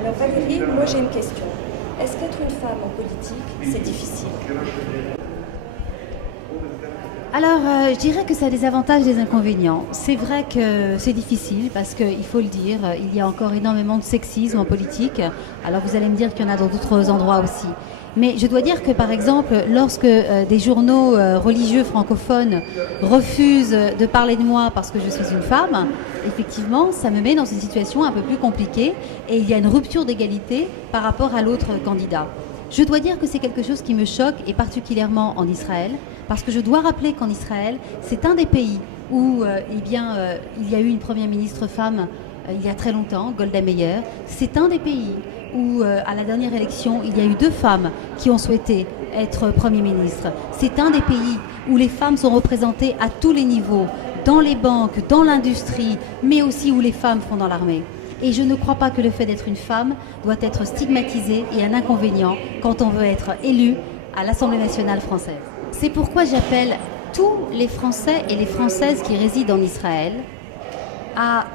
Alors Valérie, moi j'ai une question. Est-ce qu'être une femme en politique, c'est difficile? Alors, je dirais que ça a des avantages et des inconvénients. C'est vrai que c'est difficile parce qu'il faut le dire, il y a encore énormément de sexisme en politique. Alors vous allez me dire qu'il y en a dans d'autres endroits aussi. Mais je dois dire que par exemple, lorsque des journaux religieux francophones refusent de parler de moi parce que je suis une femme, effectivement, ça me met dans une situation un peu plus compliquée et il y a une rupture d'égalité par rapport à l'autre candidat. Je dois dire que c'est quelque chose qui me choque, et particulièrement en Israël, parce que je dois rappeler qu'en Israël, c'est un des pays où il y a eu une première ministre femme il y a très longtemps, Golda Meir. C'est un des pays où, à la dernière élection, il y a eu 2 femmes qui ont souhaité être Premier ministre. C'est un des pays où les femmes sont représentées à tous les niveaux, dans les banques, dans l'industrie, mais aussi où les femmes font dans l'armée. Et je ne crois pas que le fait d'être une femme doit être stigmatisé et un inconvénient quand on veut être élu à l'Assemblée nationale française. C'est pourquoi j'appelle tous les Français et les Françaises qui résident en Israël à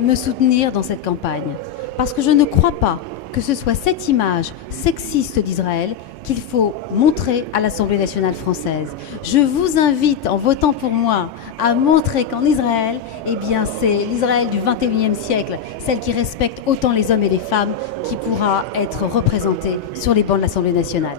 me soutenir dans cette campagne. Parce que je ne crois pas que ce soit cette image sexiste d'Israël qu'il faut montrer à l'Assemblée nationale française. Je vous invite, en votant pour moi, à montrer qu'en Israël, eh bien, c'est l'Israël du 21e siècle, celle qui respecte autant les hommes et les femmes, qui pourra être représentée sur les bancs de l'Assemblée nationale.